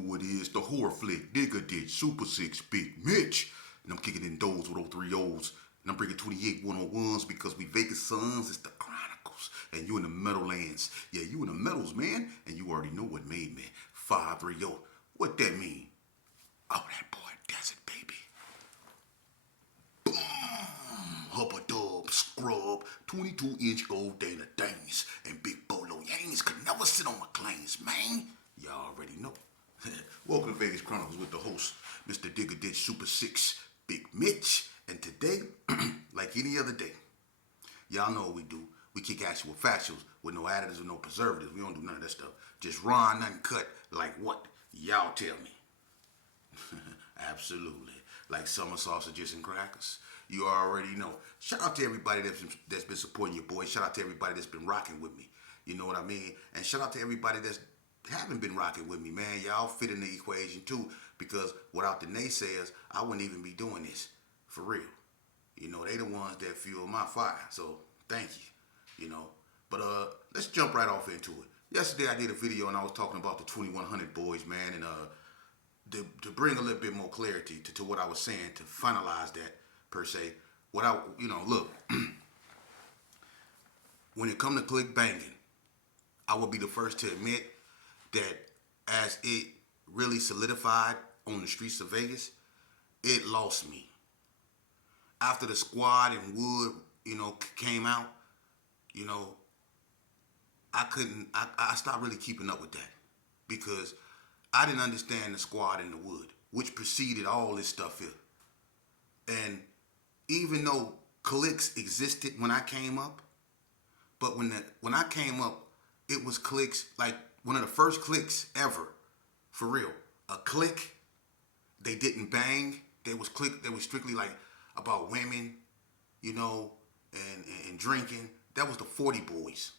who it is, the horror flick, Gpkz, Super 6, Big Mitch. And I'm kicking in those with 03 O's. And I'm bringing 28 101s because we vacant sons. It's the Chronicles. And you in the Meadowlands. Yeah, you in the Meadows, man. And you already know what made me. 530. What that mean? Oh, that boy does it, baby. Boom! Hubba dub, scrub, 22-inch gold Dana Danes, and big bolo yangs could never sit on my claims, man. Y'all already know. Welcome to Vegas Chronicles with the host, Mr. Gpkz Super 6, Big Mitch. And today, like any other day, y'all know what we do. We kick actual factuals with no additives or no preservatives. We don't do none of that stuff. Just raw and uncut. Like what? Y'all tell me. Absolutely. Like summer sausages and crackers. You already know. Shout out to everybody that's been supporting your boy. Shout out to everybody that's been rocking with me. You know what I mean? And shout out to everybody that's haven't been rocking with me, man. Y'all fit in the equation too, because without the naysayers, I wouldn't even be doing this. For real. You know, they the ones that fuel my fire. So thank you. You know. But let's jump right off into it. Yesterday I did a video and I was talking about the 2100 boys, man, and to bring a little bit more clarity to what I was saying, to finalize that per se. Look, when it come to click banging, I will be the first to admit that as it really solidified on the streets of Vegas, it lost me. After the Squad and Wood, came out, I stopped really keeping up with that because I didn't understand the Squad and the Wood, which preceded all this stuff here. And even though cliques existed when I came up, but when I came up, it was cliques, like one of the first cliques ever, for real. A clique, they didn't bang. They was strictly like about women, and drinking. That was the 40 boys.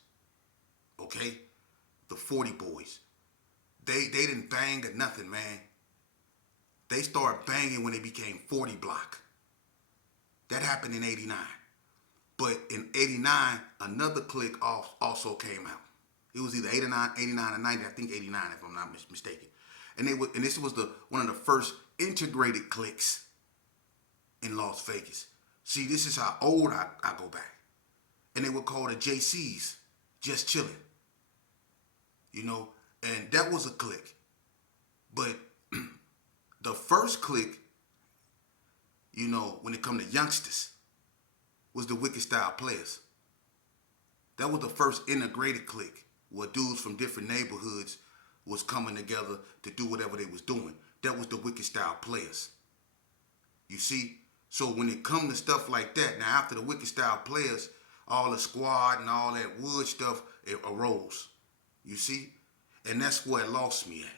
Okay? The 40 boys. They didn't bang or nothing, man. They started banging when they became 40 block. That happened in 89. But in 89, another clique also came out. It was either 89 or 90, I think 89 if I'm not mistaken. And this was one of the first integrated cliques in Las Vegas. See, this is how old I go back. And they were called the JCs, just chilling. And that was a clique. But the first clique, when it come to youngsters, was the Wicked Style Players. That was the first integrated clique where dudes from different neighborhoods was coming together to do whatever they was doing. That was the Wicked Style Players. You see? So when it come to stuff like that, now after the Wicked Style Players, all the Squad and all that Wood stuff, it arose. You see? And that's where it lost me at.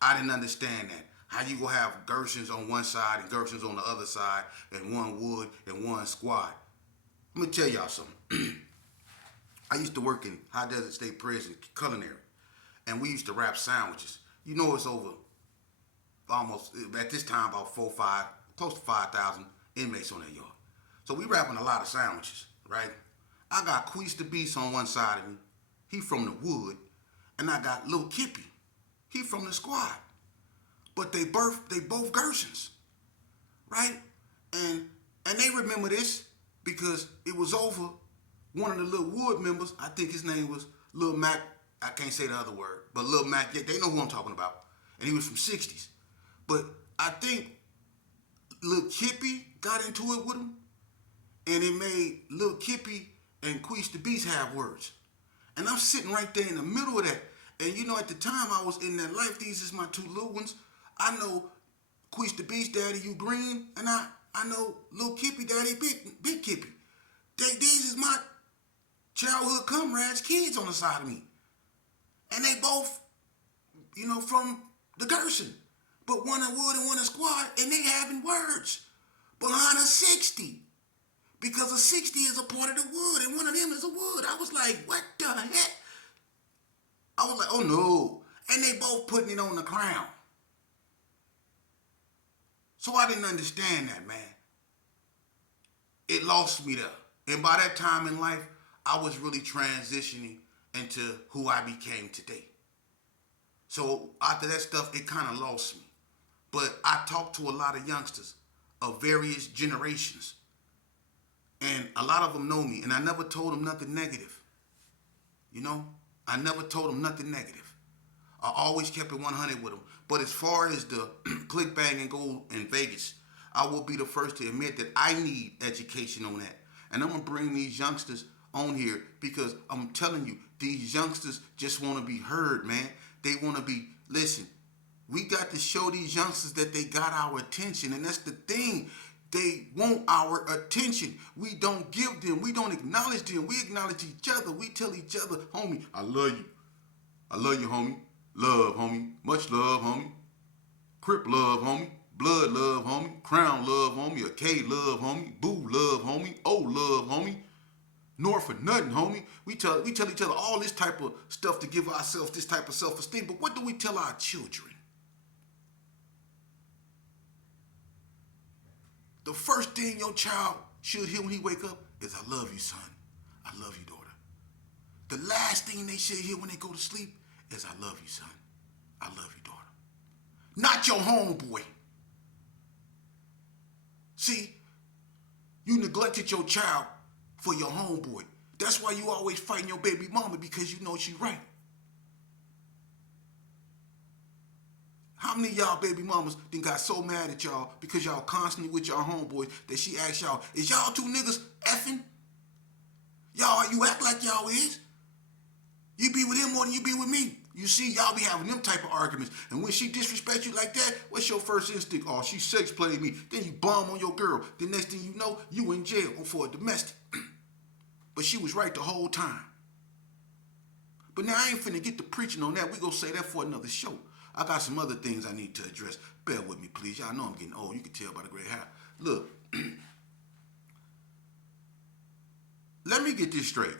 I didn't understand that. How you gonna have Gershons on one side and Gershons on the other side, and one Wood and one Squad? I'm gonna tell y'all something. I used to work in High Desert State Prison culinary, and we used to wrap sandwiches. It's over almost, at this time, about close to 5,000 inmates on that yard. So we wrapping a lot of sandwiches, right? I got Gpkz on one side of me. He from the Wood. And I got Lil Kippy. He from the Squad. But they both Gershons, right? And they remember this because it was over. One of the Lil Wood members, I think his name was Lil Mac. I can't say the other word, but Lil Mac, they know who I'm talking about. And he was from 60s. But I think Lil Kippy got into it with him, and it made Lil Kippy and Gpkz have words. And I'm sitting right there in the middle of that. And at the time I was in that life, these is my two little ones. I know Gpkz daddy, you green, and I know Lil Kippy daddy, big Kippy. These is my childhood comrades, kids on the side of me. And they both, from the Gershon. But one in Wood and one in Squad, and they having words behind a 60. Because a 60 is a part of the Wood, and one of them is a Wood. I was like, what the heck? I was like, oh no. And they both putting it on the crown. So I didn't understand that, man. It lost me there. And by that time in life, I was really transitioning into who I became today. So after that stuff, it kind of lost me. But I talked to a lot of youngsters of various generations, and a lot of them know me, and I never told them nothing negative. You know, I never told them nothing negative. I always kept it 100 with them. But as far as the click bang and go in Vegas, I will be the first to admit that I need education on that. And I'm gonna bring these youngsters on here because I'm telling you, these youngsters just want to be heard, man. They want to be, listen, we got to show these youngsters that they got our attention. And that's the thing. They want our attention. We don't give them. We don't acknowledge them. We acknowledge each other. We tell each other, homie, I love you. I love you, homie. Love, homie. Much love, homie. Crip love, homie. Blood love, homie. Crown love, homie. A K love, homie. Boo love, homie. O love, homie. Nor for nothing, homie. We tell each other all this type of stuff to give ourselves this type of self-esteem. But what do we tell our children? The first thing your child should hear when he wake up is, I love you, son. I love you, daughter. The last thing they should hear when they go to sleep is, I love you, son. I love you, daughter. Not your homeboy. See, you neglected your child for your homeboy. That's why you always fighting your baby mama, because you know she's right. How many of y'all baby mamas then got so mad at y'all because y'all constantly with y'all homeboys that she asked y'all, is y'all two niggas effing? Y'all, you act like y'all is. You be with him more than you be with me. You see, y'all be having them type of arguments. And when she disrespects you like that, what's your first instinct? Oh, she sex played me. Then you bomb on your girl. The next thing you know, you in jail for a domestic. But she was right the whole time. But now I ain't finna get to preaching on that. We gonna say that for another show. I got some other things I need to address. Bear with me, please. Y'all know I'm getting old. You can tell by the gray hair. Look, let me get this straight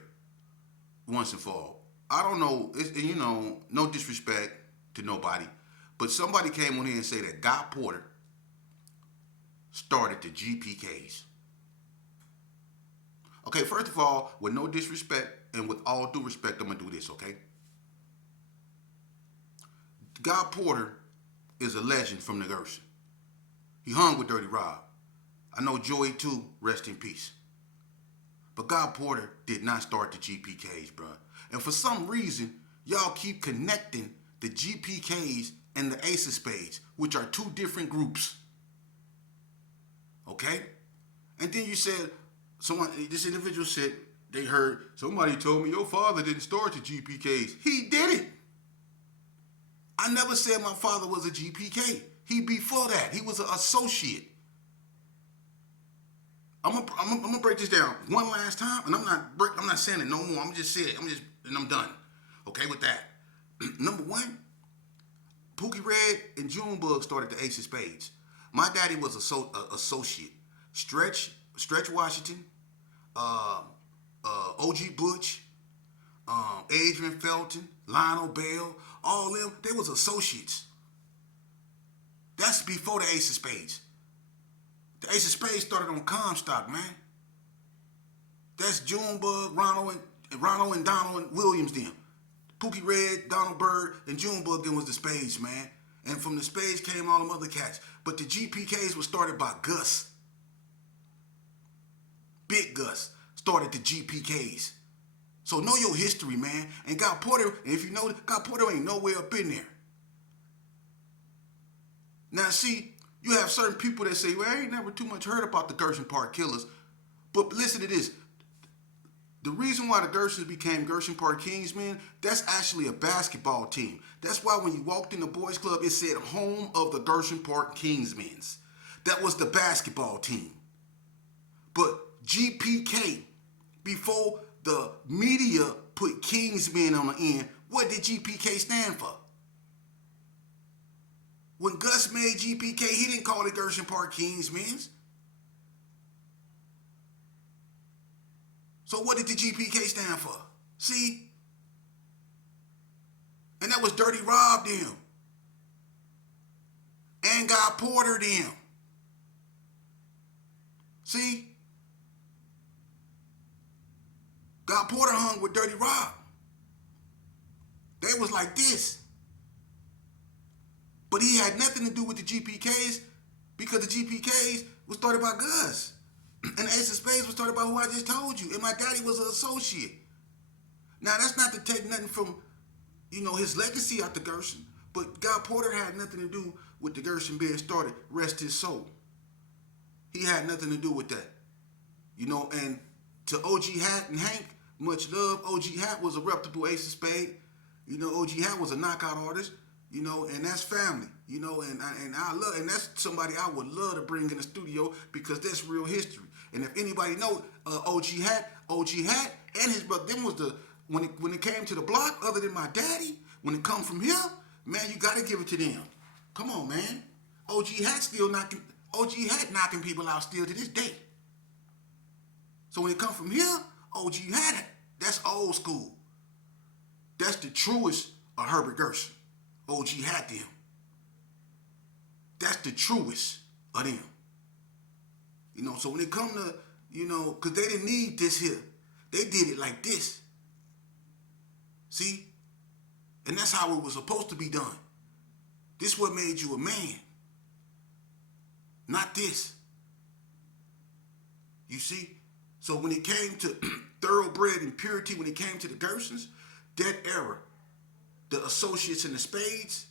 once and for all. I don't know, no disrespect to nobody, but somebody came on here and said that Guy Porter started the Gpkz. Okay, first of all, with no disrespect and with all due respect, I'm gonna do this, okay? Guy Porter is a legend from the Gerson. He hung with Dirty Rob. I know Joey too, rest in peace. But Guy Porter did not start the Gpkz, bruh. And for some reason, y'all keep connecting the Gpkz and the Ace of Spades, which are two different groups. Okay? And then you said, this individual said, they heard, somebody told me your father didn't start the Gpkz. He didn't. I never said my father was a GPK. He before that. He was an associate. I'm gonna break this down one last time, and I'm not saying it no more. I'm just saying it. And I'm done. Okay with that. Number one, Pookie Red and Junebug started the Ace of Spades. My daddy was an associate. Stretch Washington, OG Butch, Adrian Felton, Lionel Bell, all them, they was associates. That's before the Ace of Spades. The Ace of Spades started on Comstock, man. That's Junebug, Ronald and Donald and Williams them. Pookie Red, Donald Byrd, and Junebug then was the Spades, man. And from the Spades came all them other cats. But the Gpkz was started by Gus. Big Gus started the Gpkz. So know your history, man. And Guy Porter, and if you know, Guy Porter ain't nowhere up in there. Now see, you have certain people that say, well, I ain't never too much heard about the Gerson Park Killers. But listen to this. The reason why the Gersons became Gerson Park Kingsmen, that's actually a basketball team. That's why when you walked in the boys club, it said home of the Gerson Park Kingsmen. That was the basketball team. But GPK, before the media put Kingsmen on the end, what did GPK stand for? When Gus made GPK, he didn't call it Gerson Park Kingsmen. So what did the GPK stand for? See? And that was Dirty Rob them. And Guy Porter them. See? Guy Porter hung with Dirty Rob. They was like this. had nothing to do with the Gpkz because the Gpkz was started by Gus. And the Ace of Spades was started by who I just told you. And my daddy was an associate. Now, that's not to take nothing from, his legacy out the Gershon. But Guy Porter had nothing to do with the Gershon being started. Rest his soul. He had nothing to do with that. And to OG Hat and Hank, much love. OG Hat was a reputable Ace of Spades. OG Hat was a knockout artist. And that's family. And I love, and that's somebody I would love to bring in the studio because that's real history. And if anybody know OG Hat and his brother, them was when it came to the block, other than my daddy, when it come from here, man, you gotta give it to them. Come on, man. OG Hat knocking people out still to this day. So when it come from here, OG Hat, that's old school. That's the truest of Herbert Gershon. OG Hat them. That's the truest of them. So when it come to, because they didn't need this here. They did it like this. See? And that's how it was supposed to be done. This what made you a man. Not this. You see? So when it came to thoroughbred and purity, when it came to the Gershons, that era, the associates and the Spades,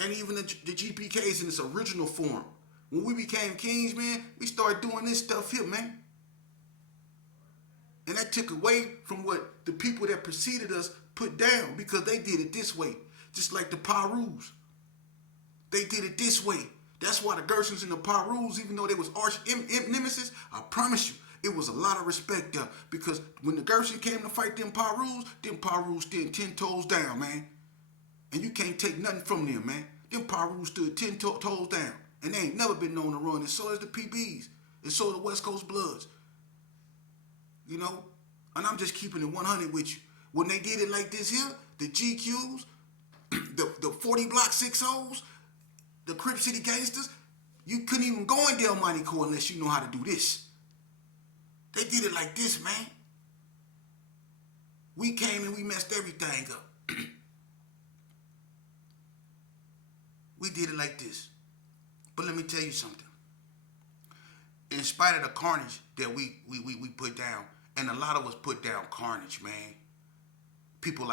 and even the Gpkz in its original form, when we became kings, man, we started doing this stuff here, man. And that took away from what the people that preceded us put down because they did it this way. Just like the Parus. They did it this way. That's why the Gershons and the Parus, even though they was arch nemesis, I promise you, it was a lot of respect there. Because when the Gershon came to fight them Parus stood 10 toes down, man. And you can't take nothing from them, man. Them Parus stood 10 toes down. And they ain't never been known to run. And so is the PBs. And so the West Coast Bloods. And I'm just keeping it 100 with you. When they did it like this here, the GQs, the 40 block 6-0s, the Crip City Gangsters, you couldn't even go in Del Monte Court unless you know how to do this. They did it like this, man. We came and we messed everything up. We did it like this. But let me tell you something. In spite of the carnage that we put down, and a lot of us put down carnage, man. People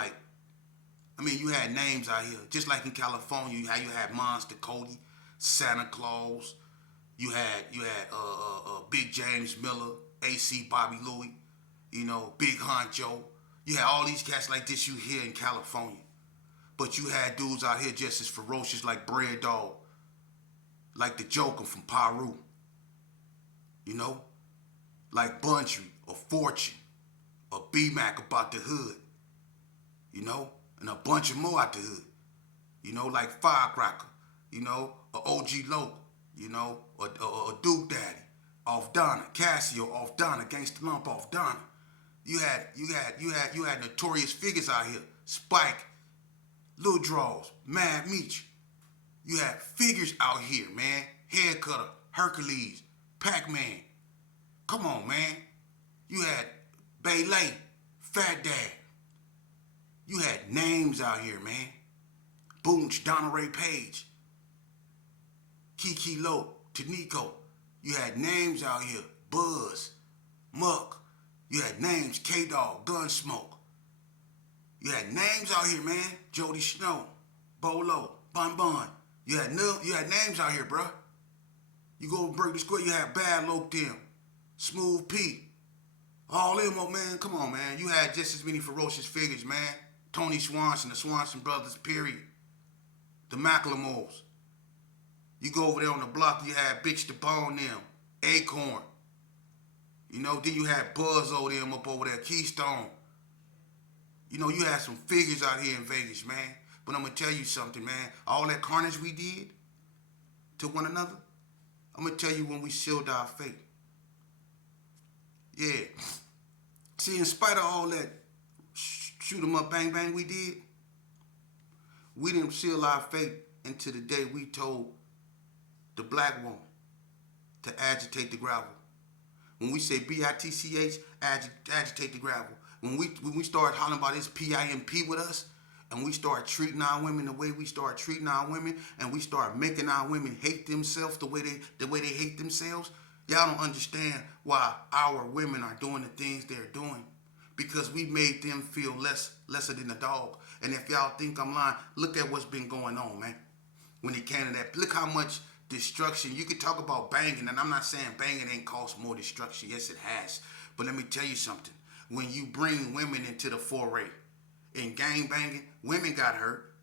you had names out here, just like in California, you had Monster Cody, Santa Claus, you had Big James Miller, AC Bobby Louie, Big Honcho. You had all these cats like this you hear in California. But you had dudes out here just as ferocious like Bread Dog, like the Joker from Paru. Like Buntry or Fortune or B-Mac about the hood. And a bunch of more out the hood. Like Firecracker, or OG Local, or Duke Daddy, off Donna, Casio off Donna, Gangsta Lump off Donna. You had notorious figures out here, Spike, Lil Draws, Mad Meech. You had figures out here, man. Headcutter, Hercules, Pac-Man. Come on, man. You had Baylay, Fat Dad. You had names out here, man. Boonch, Donna Ray Page, Kiki Lowe, Tanico. You had names out here. Buzz, Muck. You had names, K-Dog, Gunsmoke. You had names out here, man. Jody Snow, Bolo, Bun Bun. You had names out here, bruh. You go to Berkeley Square, you had Bad Loke them, Smooth P. All them, man. Come on, man. You had just as many ferocious figures, man. Tony Swanson, the Swanson brothers, period. The Macklemores. You go over there on the block, you had Bitch the Bone them, Acorn. Then you had Buzzo them up over there, Keystone. You had some figures out here in Vegas, man. But I'm going to tell you something, man. All that carnage we did to one another, I'm going to tell you when we sealed our fate. Yeah. See, in spite of all that shoot 'em up, bang, bang we did, we didn't seal our fate until the day we told the black woman to agitate the gravel. When we say BITCH, agitate the gravel. When we start hollering about this PIMP with us, and we start treating our women the way we start treating our women, and we start making our women hate themselves the way they hate themselves, y'all don't understand why our women are doing the things they're doing. Because we made them feel lesser than a dog. And if y'all think I'm lying, look at what's been going on, man. When it came to that, look how much destruction. You could talk about banging, and I'm not saying banging ain't caused more destruction. Yes, it has. But let me tell you something. When you bring women into the foray in gang banging, women got hurt.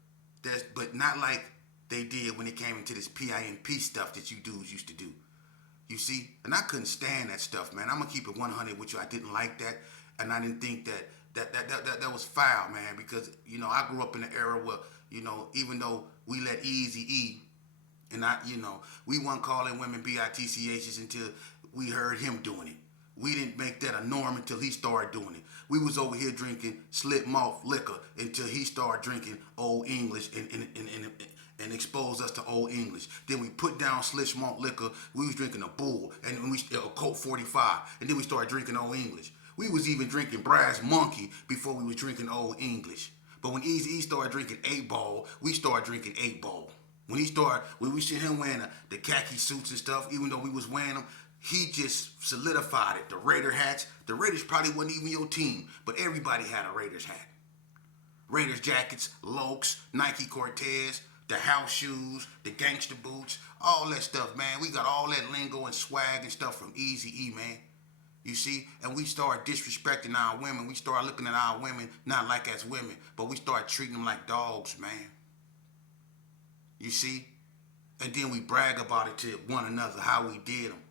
But not like they did when it came into this PIMP stuff that you dudes used to do. You see? And I couldn't stand that stuff, man. I'm going to keep it 100 with you. I didn't like that. And I didn't think that was foul, man. Because, you know, I grew up in an era where, you know, even though we let Easy E, and we weren't calling women bitchs until we heard him doing it. We didn't make that a norm until he started doing it. We was over here drinking slip malt liquor until he started drinking Old English and exposed us to Old English. Then we put down slip malt liquor. We was drinking a Bull and a Colt 45, and then we started drinking Old English. We was even drinking Brass Monkey before we was drinking Old English. But when Eazy-E started drinking 8-Ball, we started drinking 8-Ball. When we see him wearing the khaki suits and stuff, even though we was wearing them, he just solidified it. The Raider hats. The Raiders probably wasn't even your team, but everybody had a Raiders hat. Raiders jackets, Lokes, Nike Cortez, the house shoes, the gangster boots, all that stuff, man. We got all that lingo and swag and stuff from Eazy-E, man. You see? And we start disrespecting our women. We start looking at our women not like as women, but we start treating them like dogs, man. You see? And then we brag about it to one another, how we did them.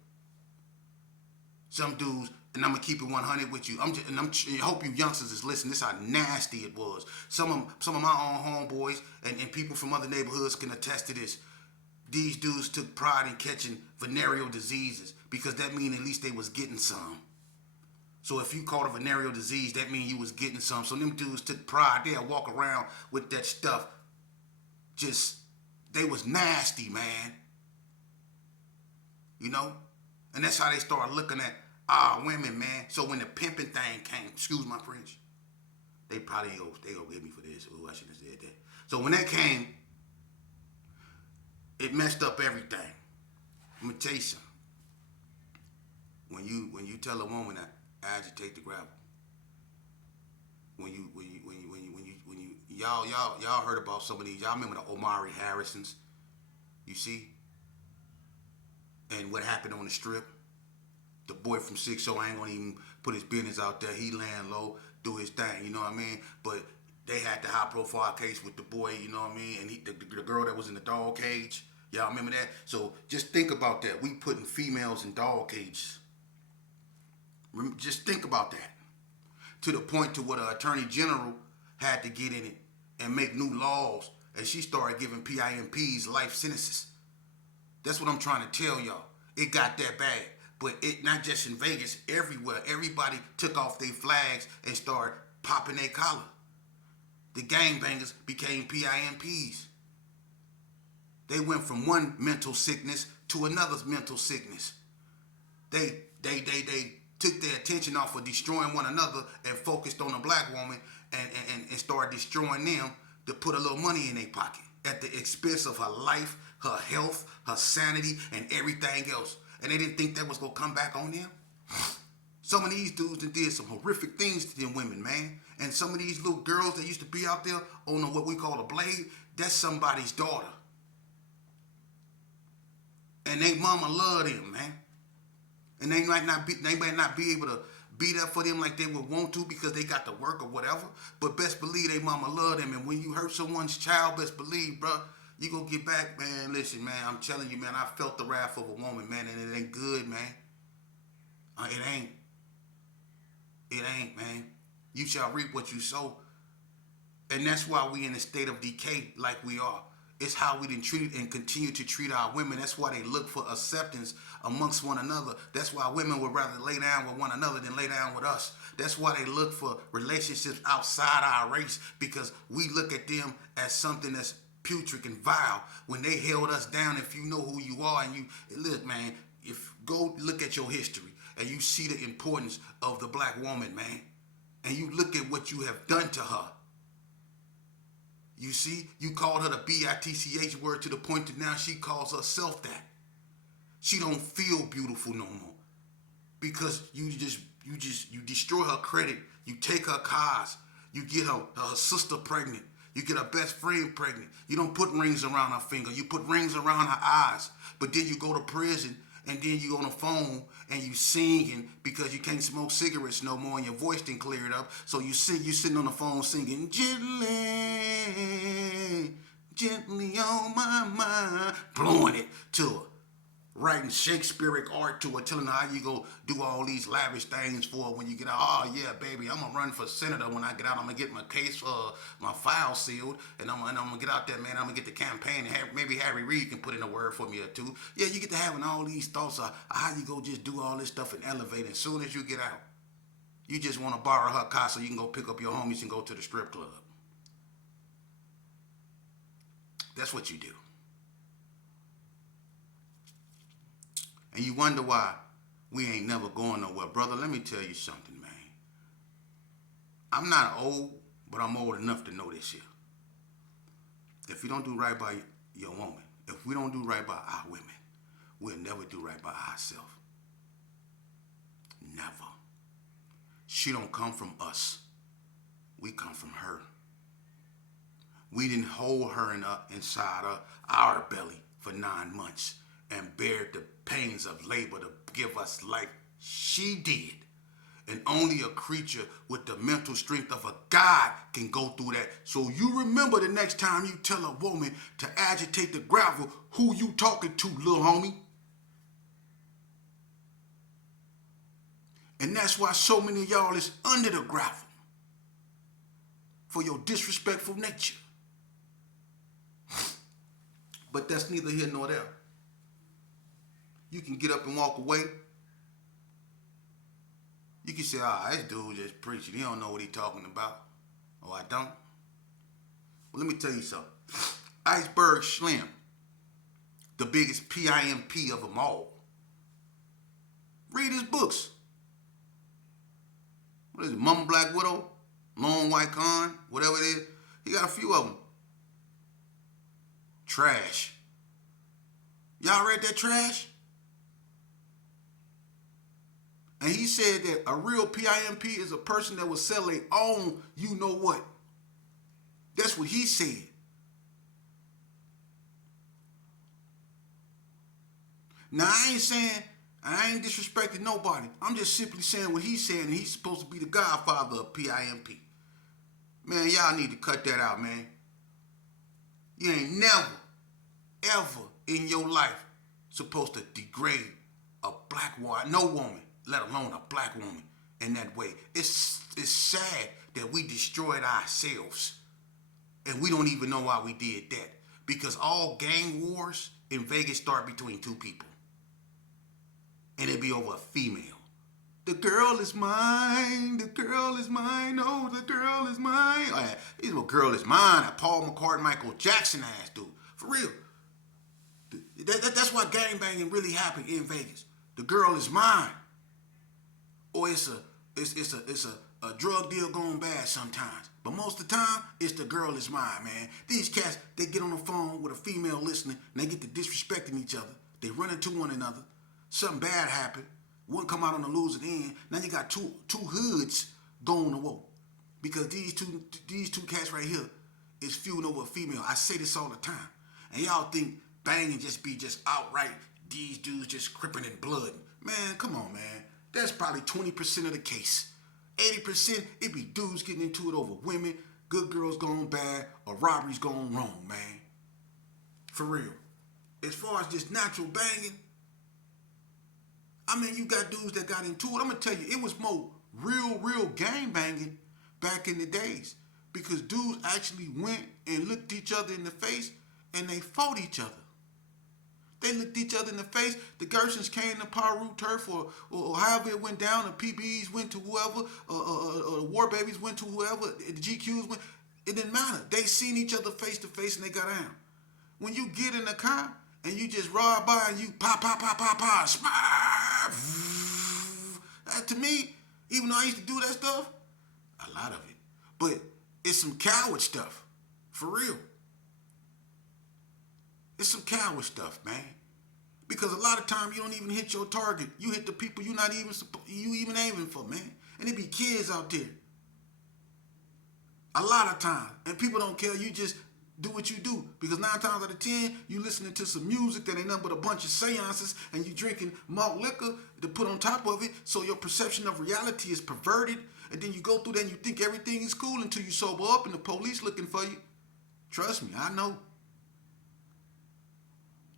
Some dudes, and I'm going to keep it 100 with you. I hope you youngsters is listening. This is how nasty it was. Some of my own homeboys and people from other neighborhoods can attest to this. These dudes took pride in catching venereal diseases because that means at least they was getting some. So if you caught a venereal disease, that means you was getting some. So them dudes took pride. They'll walk around with that stuff. They was nasty, man. You know? And that's how they started looking at our women, man. So when the pimping thing came, excuse my French, they probably they gonna hit me for this. Ooh, I shouldn't have said that. So when that came, it messed up everything. Let me tell you something. When you tell a woman that agitate the gravel, y'all heard about some of these. Y'all remember the Omari Harrisons? You see? And what happened on the strip? The boy from 6-0, I ain't gonna even put his business out there. He laying low, do his thing, you know what I mean? But they had the high profile case with the boy, you know what I mean? And the girl that was in the dog cage. Y'all remember that? So just think about that. We putting females in dog cages. Just think about that. To the point to where the attorney general had to get in it and make new laws, and she started giving PIMPs life sentences. That's what I'm trying to tell y'all. It got that bad. But it not just in Vegas, everywhere. Everybody took off their flags and started popping their collar. The gangbangers became PIMPs. They went from one mental sickness to another's mental sickness. They took their attention off of destroying one another and focused on a black woman and started destroying them to put a little money in their pocket at the expense of her life, her health, her sanity, and everything else. And they didn't think that was going to come back on them. Some of these dudes that did some horrific things to them women, man. And some of these little girls that used to be out there on what we call a blade, that's somebody's daughter. And they mama love them, man. And they might not be able to be there for them like they would want to because they got to work or whatever. But best believe they mama love them. And when you hurt someone's child, best believe, bro, you gonna get back, man. Listen, man, I'm telling you, man, I felt the wrath of a woman, man, and it ain't good, man. It ain't. It ain't, man. You shall reap what you sow. And that's why we in a state of decay like we are. It's how we done treat and continue to treat our women. That's why they look for acceptance amongst one another. That's why women would rather lay down with one another than lay down with us. That's why they look for relationships outside our race, because we look at them as something that's putrid and vile when they held us down. If you know who you are and you look, man, if go look at your history and you see the importance of the black woman, man, and you look at what you have done to her. You see, you called her the bitch word to the point that now she calls herself that. She don't feel beautiful no more because you destroy her credit. You take her cars. You get her sister pregnant. You get her best friend pregnant. You don't put rings around her finger. You put rings around her eyes. But then you go to prison and then you on the phone and you singing because you can't smoke cigarettes no more and your voice didn't clear it up. So you sitting on the phone singing gently, gently on my mind, blowing it to her. Writing Shakespearean art to her, telling her how you go do all these lavish things for her when you get out. Oh yeah, baby, I'm gonna run for senator when I get out. I'm gonna get my case, my file sealed, and I'm gonna get out there, man. I'm gonna get the campaign, and maybe Harry Reid can put in a word for me or two. Yeah, you get to having all these thoughts of how you go just do all this stuff and elevate. And as soon as you get out, you just want to borrow her car so you can go pick up your homies and go to the strip club. That's what you do. And you wonder why we ain't never going nowhere. Brother, let me tell you something, man. I'm not old, but I'm old enough to know this here. If you don't do right by your woman, if we don't do right by our women, we'll never do right by ourselves. Never. She don't come from us. We come from her. We didn't hold her inside our belly for 9 months and bared the pains of labor to give us life. She did. And only a creature with the mental strength of a God can go through that. So you remember the next time you tell a woman to agitate the gravel, who you talking to, little homie? And that's why so many of y'all is under the gravel. For your disrespectful nature. But that's neither here nor there. You can get up and walk away. You can say, this dude just preaching. He don't know what he's talking about. Oh, I don't? Well, let me tell you something. Iceberg Slim, the biggest PIMP of them all. Read his books. What is it? Mama Black Widow? Lone White Con? Whatever it is. He got a few of them. Trash. Y'all read that trash? And he said that a real PIMP is a person that will sell their own you know what. That's what he said. Now, I ain't disrespecting nobody. I'm just simply saying what he's saying, and he's supposed to be the godfather of PIMP. Man, y'all need to cut that out, man. You ain't never, ever in your life supposed to degrade a black woman, no woman, let alone a black woman, in that way. It's sad that we destroyed ourselves, and we don't even know why we did that. Because all gang wars in Vegas start between two people, and it be over a female. The girl is mine. The girl is mine. Oh, the girl is mine. He's a girl is mine. A Paul McCartney, Michael Jackson ass dude. For real. That's why gangbanging really happened in Vegas. The girl is mine. Or it's a drug deal going bad sometimes. But most of the time, it's the girl is mine, man. These cats, they get on the phone with a female listening, and they get to disrespecting each other. They run into one another. Something bad happened. One come out on the losing end. Now you got two hoods going to war. Because these two cats right here is feuding over a female. I say this all the time. And y'all think banging just be just outright these dudes just cripping and blood. Man, come on, man. That's probably 20% of the case. 80%, it be dudes getting into it over women, good girls going bad, or robberies going wrong, man. For real. As far as just natural banging, I mean, you got dudes that got into it. I'm going to tell you, it was more real gang banging back in the days. Because dudes actually went and looked each other in the face and they fought each other. They looked each other in the face. The Gersons came to Paru Turf or however it went down. The PBs went to whoever. The War Babies went to whoever. The GQs went. It didn't matter. They seen each other face to face and they got down. When you get in the car and you just ride by and you pop, smash. That to me, even though I used to do that stuff, a lot of it. But it's some coward stuff. For real. It's some coward stuff, man. Because a lot of times you don't even hit your target. You hit the people you not even aiming for, man. And it be kids out there. A lot of times. And people don't care. You just do what you do. Because 9 times out of 10, you listening to some music that ain't nothing but a bunch of seances, and you drinking malt liquor to put on top of it, so your perception of reality is perverted. And then you go through that and you think everything is cool until you sober up and the police looking for you. Trust me, I know.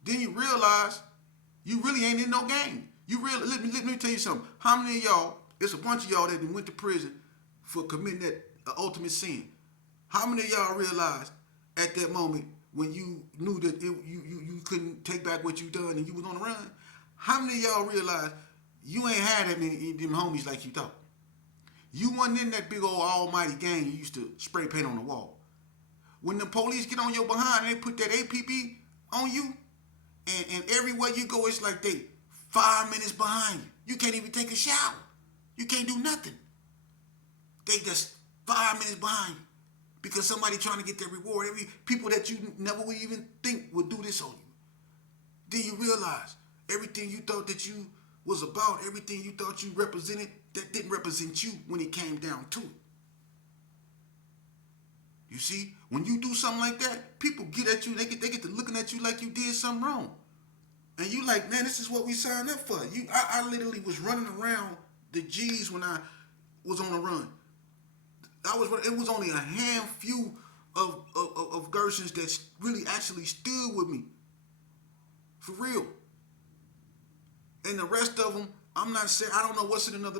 Then you realize you really ain't in no game. Let me tell you something. How many of y'all, it's a bunch of y'all that went to prison for committing that ultimate sin. How many of y'all realized at that moment when you knew that you couldn't take back what you done and you was on the run? How many of y'all realized you ain't had that many them homies like you thought? You wasn't in that big old almighty gang you used to spray paint on the wall. When the police get on your behind and they put that APB on you, and everywhere you go, it's like they 5 minutes behind you. You can't even take a shower. You can't do nothing. They just 5 minutes behind you because somebody trying to get their reward. People that you never would even think would do this on you. Then you realize everything you thought that you was about, everything you thought you represented, that didn't represent you when it came down to it. You see, when you do something like that, people get at you. They get to looking at you like you did something wrong, and you like, man, this is what we signed up for. I literally was running around the G's when I was on a run. It was only a handful of Gersons that really actually stood with me, for real. And the rest of them, I'm not saying I don't know what's in another man.